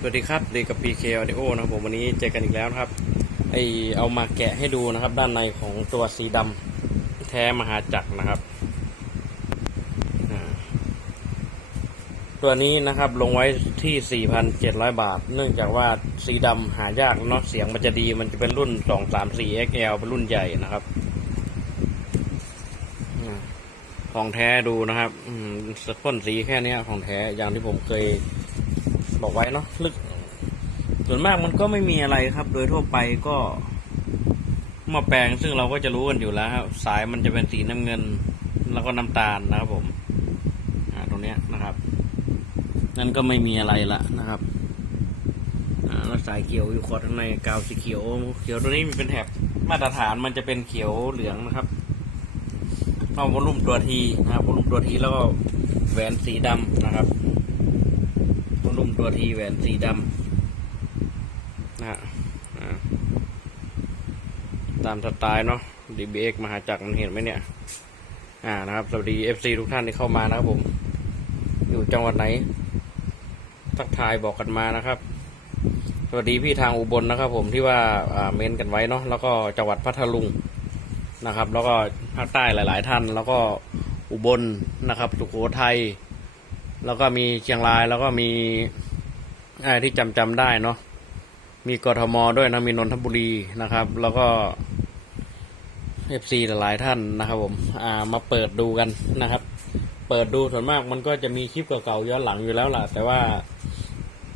สวัสดีครับดีกับ PK Audio นะครับผมวันนี้เจอกันอีกแล้วนะครับไอเอามาแกะให้ดูนะครับ ด้านในของตัวสีดำแท้มหาจักรนะครับ ตัวนี้นะครับลงไว้ที่ 4,700 บาท เนื่องจากว่าสีดำหายากเนาะเสียงมันจะดีมันจะเป็นรุ่น 234 XL เป็นรุ่นใหญ่นะครับของแท้ดูนะครับอืมพ่นสีแค่นี้ของแท้อย่างที่ผมเคย บอกไว้เนาะลึก ส่วนมากมันก็ไม่มีอะไรครับ โดยทั่วไปก็หม้อแปลงซึ่งเราก็จะรู้กันอยู่แล้วครับสายมันจะเป็นสีน้ำเงิน แล้วก็น้ำตาลนะครับผมอ่าตรงเนี้ยนะครับ นั่นก็ไม่มีอะไรละนะครับอ่าแล้วสายเขียวอยู่ขอดข้างในกาวสีเขียวเขียวตัวนี้มีเป็นแถบมาตรฐานมันจะเป็นเขียวเหลืองนะครับเอาวอลลุ่มตัวทีนะครับวอลลุ่มตัวทีแล้วก็แหวนสีดำนะครับ รุ่มตัวทีแหวนสีดำนะฮะตามสไตล์เนาะ DBX มหาจักรมันเห็นไหมเนี่ย อ่านะครับ สวัสดี FC ทุกท่านที่เข้ามานะครับผม อยู่จังหวัดไหน ทักทายบอกกันมานะครับ สวัสดีพี่ทางอุบลนะครับผมที่ว่าอ่าเม้นกันไว้เนาะ แล้วก็จังหวัดพัทลุงนะครับ แล้วก็ภาคใต้หลาย ๆ ท่าน แล้วก็อุบลนะครับ สุโขทัย แล้วก็มีเชียงรายแล้วก็มีอะไรที่จำจำได้เนาะมีกทมด้วยนะมีนนทบุรีนะครับ แล้วก็เอฟซีหลายท่านนะครับผมอ่ามาเปิดดูกันนะครับ เปิดดูส่วนมากมันก็จะมีคลิปเก่าๆย้อนหลังอยู่แล้วล่ะ แต่ว่า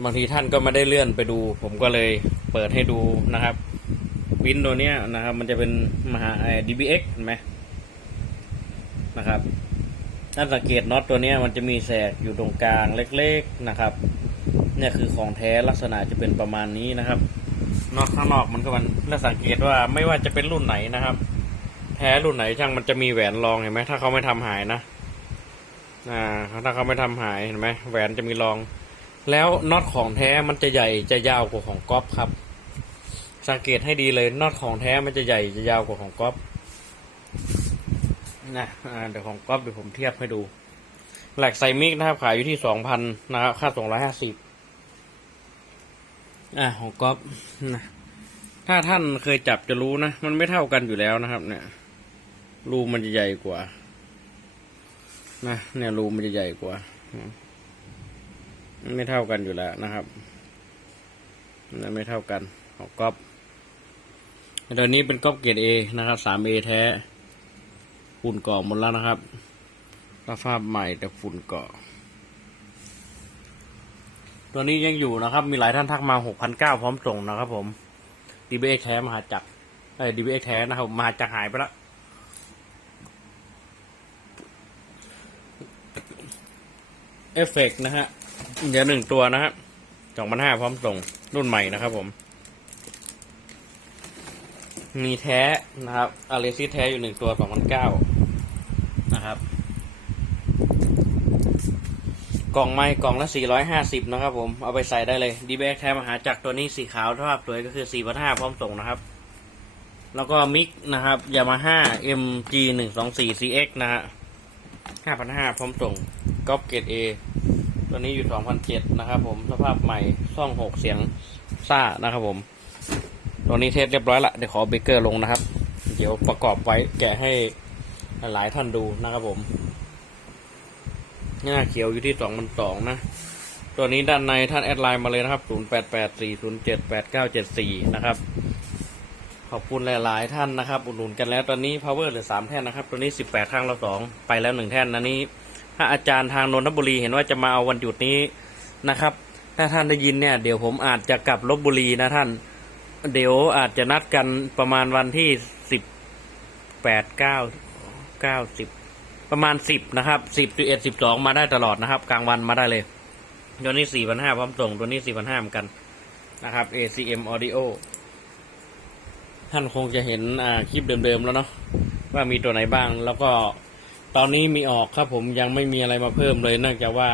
บางทีท่านก็ไม่ได้เลื่อนไปดู ผมก็เลยเปิดให้ดูนะครับวินตัวเนี้ยนะครับ มันจะเป็นมหาไอ้ DBX เห็นไหมนะครับ ถ้าสังเกตน็อตตัวนี้มันจะมีแสกอยู่ตรงกลางเล็กๆนะครับเนี่ยคือของแท้ลักษณะจะเป็นประมาณนี้นะครับน็อตข้างนอกมันก็มันแล้วสังเกตว่าไม่ว่าจะเป็นรุ่นไหนนะครับ แท้รุ่นไหนช่างมันจะมีแหวนรองเห็นไหมถ้าเขาไม่ทำหายนะอ่าถ้าเขาไม่ทำหายเห็นไหมแหวนจะมีรอง แล้วน็อตของแท้มันจะใหญ่จะยาวกว่าของก๊อฟครับ สังเกตให้ดีเลยน็อตของแท้มันจะใหญ่จะยาวกว่าของก๊อฟ นะเดี๋ยวของก๊อฟเดี๋ยวผมเทียบให้ดู แหลกไซมิกนะครับ ขายอยู่ที่สองพันนะครับ ค่าสองร้อยห้าสิบอ่าของก๊อฟนะถ้าท่านเคยจับจะรู้นะ มันไม่เท่ากันอยู่แล้วนะครับ เนี่ยรูมันจะใหญ่กว่า นะเนี่ยรูมันจะใหญ่กว่าไม่เท่ากันอยู่แล้วนะครับนะไม่เท่ากันของก๊อฟเดี๋ยวนี้เป็นก๊อฟเกรดเอนะครับสามเอแท้ ฝุ่นเกาะหมดแล้วนะครับสภาพใหม่แต่ฝุ่นเกาะ ตัวนี้ยังอยู่นะครับ มีหลายท่านทักมาหกพันเก้าพร้อมส่งนะครับผม DBX แท้มหาจักรไอ้ DBX แท้นะครับมหาจักรหายไปแล้วเอฟเฟกนะฮะเดี๋ยวหนึ่งตัวนะฮะสองพันห้าพร้อมส่งรุ่นใหม่นะครับผม มีแท้นะครับอาเลซิแท้อยู่หนึ่งตัวสองพันเก้านะครับ กล่องไม้กล่องละสี่ร้อยห้าสิบนะครับ ผมเอาไปใส่ได้เลยดีแบ็กแท้มหาจักรตัวนี้สีขาวภาพสวยก็คือสี่พันห้าพร้อมส่งนะครับ แล้วก็มิกนะครับยามาฮ่า MG หนึ่งสองสี่ CX นะฮะห้าพันห้าพร้อมส่งก๊อปเกตเอตัวนี้อยู่สองพันเจ็ดนะครับ ผมสภาพใหม่ซ่องหกเสียงซ่านะครับผม ตัวนี้เทสเรียบร้อยละเดี๋ยวขอเบเกอร์ลงนะครับ เดี๋ยวประกอบไว้แกะให้หลายท่านดูนะครับผมหน้าเขียวอยู่ที่สองพันสองนะ ตัวนี้ด้านในท่านแอดไลน์มาเลยนะครับศูนย์แปดแปดสี่ศูนย์เจ็ดแปดเก้าเจ็ดสี่นะครับ ขอบคุณหลาย ๆ ท่านนะครับ อุดหนุนกันแล้วตอนนี้ power เหลือสามแท่นนะครับ ตัวนี้สิบแปดครั้งละสองไปแล้วหนึ่งแท่นนะนี้ ถ้าอาจารย์ทางนนทบุรีเห็นว่าจะมาเอาวันหยุดนี้นะครับ ถ้าท่านได้ยินเนี่ย เดี๋ยวผมอาจจะกลับลบบุรีนะท่าน เดี๋ยวอาจจะนัดกันประมาณวันที่สิบแปดเก้าเก้าสิบประมาณสิบนะครับสิบสิบเอ็ดสิบสองมาได้ตลอดนะครับ กลางวันมาได้เลย ตัวนี้สี่พันห้าพร้อมส่งตัวนี้สี่พันห้าเหมือนกันนะครับ ACM Audio ท่านคงจะเห็นคลิปเดิมๆแล้วเนาะว่ามีตัวไหนบ้าง แล้วก็ตอนนี้มีออกครับผมยังไม่มีอะไรมาเพิ่มเลยเนื่องจากว่า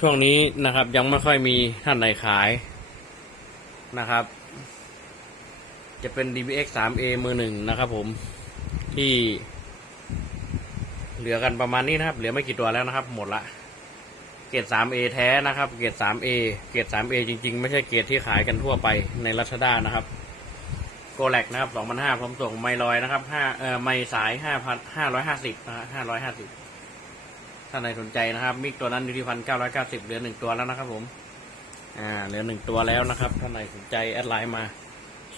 ช่วงนี้นะครับยังไม่ค่อยมีท่านไหนขาย นะครับ จะเป็น DBX 3A มือหนึ่งนะครับผมที่ เหลือกันประมาณนี้นะครับ เหลือไม่กี่ตัวแล้วนะครับ หมดละ เกรด 3A แท้นะครับ เกรด 3A เกรด 3A จริง ๆ ไม่ใช่เกรดที่ขายกันทั่วไปในรัชดานะครับโกแลกนะครับ2,500พร้อมส่งไมลอยนะครับ5เอ่อไมสาย5,550นะฮะ550 ถ้าใครสนใจนะครับ มิกตัวนั้นอยู่ที่1,990เหลือหนึ่งตัวแล้วนะครับผม อ่าเหลือหนึ่งตัวแล้วนะครับถ้าใครสนใจแอดไลน์มา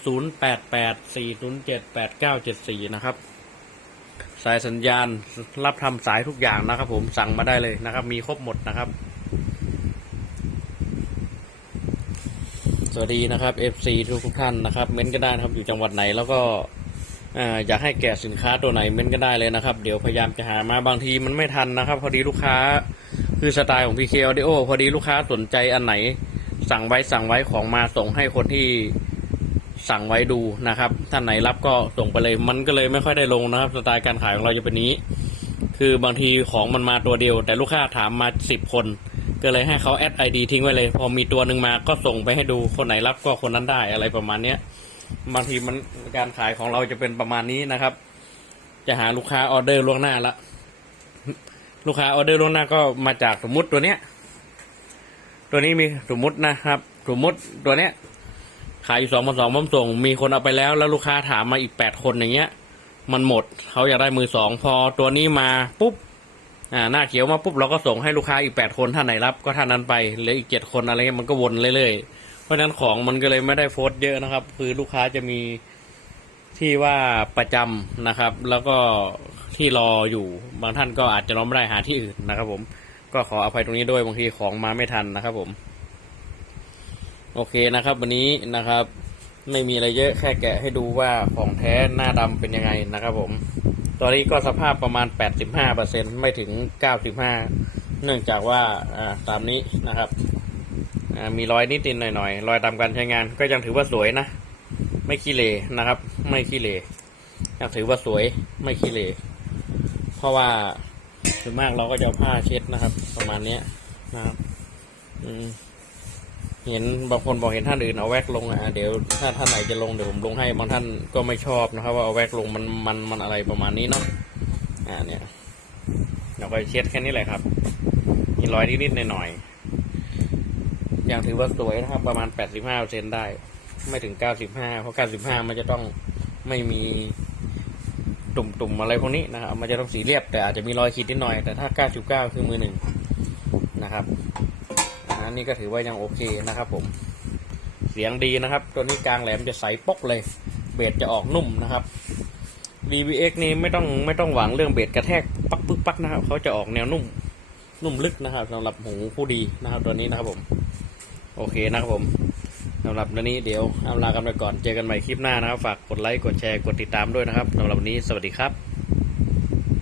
0884078974 นะครับ สายสัญญาณรับทำสายทุกอย่างนะครับ ผมสั่งมาได้เลยนะครับ มีครบหมดนะครับ สวัสดีนะครับ FC ทุกทุกท่านนะครับเม้นก็ได้นะครับอยู่จังหวัดไหนแล้วก็อ่าอยากให้แกะสินค้าตัวไหนเม้นก็ได้เลยนะครับ เดี๋ยวพยายามจะหามาบางทีมันไม่ทันนะครับ พอดีลูกค้าคือสไตล์ของ PK Audio พอดีลูกค้าสนใจอันไหน สั่งไว้สั่งไว้ของมาส่งให้คนที่สั่งไว้ดูนะครับ ท่านไหนรับก็ส่งไปเลย มันก็เลยไม่ค่อยได้ลงนะครับ สไตล์การขายของเราจะเป็นนี้ คือบางทีของมันมาตัวเดียว แต่ลูกค้าถามมาสิบคน ก็เลยให้เขาแอดไอดีทิ้งไว้เลย พอมีตัวหนึ่งมาก็ส่งไปให้ดู คนไหนรับก็คนนั้นได้อะไรประมาณเนี้ย บางทีมันการขายของเราจะเป็นประมาณนี้นะครับ จะหาลูกค้าออเดอร์ล่วงหน้าละ ลูกค้าออเดอร์ล่วงหน้าก็มาจากสมมติตัวเนี้ย ตัวนี้มีสมมตินะครับสมมติตัวเนี้ย ขายอยู่สองพันสองพร้อมส่ง มีคนเอาไปแล้ว แล้วลูกค้าถามมาอีกแปดคนอย่างเงี้ย มันหมดเขาอยากได้มือสองพอตัวนี้มาปุ๊บอ่าหน้าเขียวมาปุ๊บเราก็ส่งให้ลูกค้าอีกแปดคนท่านไหนรับ ก็ท่านนั้นไปเหลืออีกเจ็ดคนอะไรเงี้ยมันก็วนเรื่อยๆเพราะฉะนั้นของมันก็เลยไม่ได้โฟร์เยอะนะครับ คือลูกค้าจะมีที่ว่าประจำนะครับ แล้วก็ที่รออยู่บางท่านก็อาจจะรอไม่ได้หาที่อื่นนะครับผม ก็ขออภัยตรงนี้ด้วยบางทีของมาไม่ทันนะครับผม โอเคนะครับ วันนี้นะครับ ไม่มีอะไรเยอะแค่แกะให้ดูว่าของแท้หน้าดำเป็นยังไงนะครับ ผม ตอนนี้ก็สภาพประมาณ 85%ไม่ถึง 95 เนื่องจากว่าตามนี้นะครับมีรอยนิดนิดหน่อยๆรอยตามการใช้งานก็ยังถือว่าสวยนะ ไม่ขี้เหร่นะครับ ไม่ขี้เหร่ยังถือว่าสวยไม่ขี้เหร่เพราะว่า ส่วนมากเราก็จะเอาผ้าเช็ดนะครับ ประมาณนี้นะครับเห็นบางคนบอกเห็นท่านอื่นเอาแว็กลงอะเดี๋ยวถ้าท่านไหนจะลงเดี๋ยวผมลงให้บางท่านก็ไม่ชอบนะครับ ว่าเอาแว็กลงมันมันมันอะไรประมาณนี้เนาะอ่าเนี่ยเราก็เช็ดแค่นี้แหละครับ มีรอยนิดๆหน่อยๆอย่างถือว่าสวยนะครับ ประมาณแปดสิบห้าเซนได้ ไม่ถึงเก้าสิบห้าเพราะเก้าสิบห้ามันจะต้องไม่มี ตุ่มๆอะไรพวกนี้นะครับมันจะต้องสีเรียบแต่อาจจะมีรอยขีดนิดหน่อย แต่ถ้าเก้าสิบเก้าคือมือหนึ่งนะครับอันนี้ก็ถือว่ายังโอเคนะครับผมเสียงดีนะครับ ตัวนี้กลางแหลมจะใสปกเลย เบสจะออกนุ่มนะครับ BBX นี่ไม่ต้องไม่ต้องหวังเรื่องเบสกระแทกปักปึ๊กปักนะครับเขาจะออกแนวนุ่มนุ่มลึกนะครับสำหรับหูผู้ดีนะครับ ตัวนี้นะครับผม โอเคนะครับผม สำหรับวันนี้เดี๋ยวอำลากันไปก่อนเจอกันใหม่คลิปหน้านะครับ ฝากกดไลค์กดแชร์กดติดตามด้วยนะครับสำหรับวันนี้สวัสดีครับ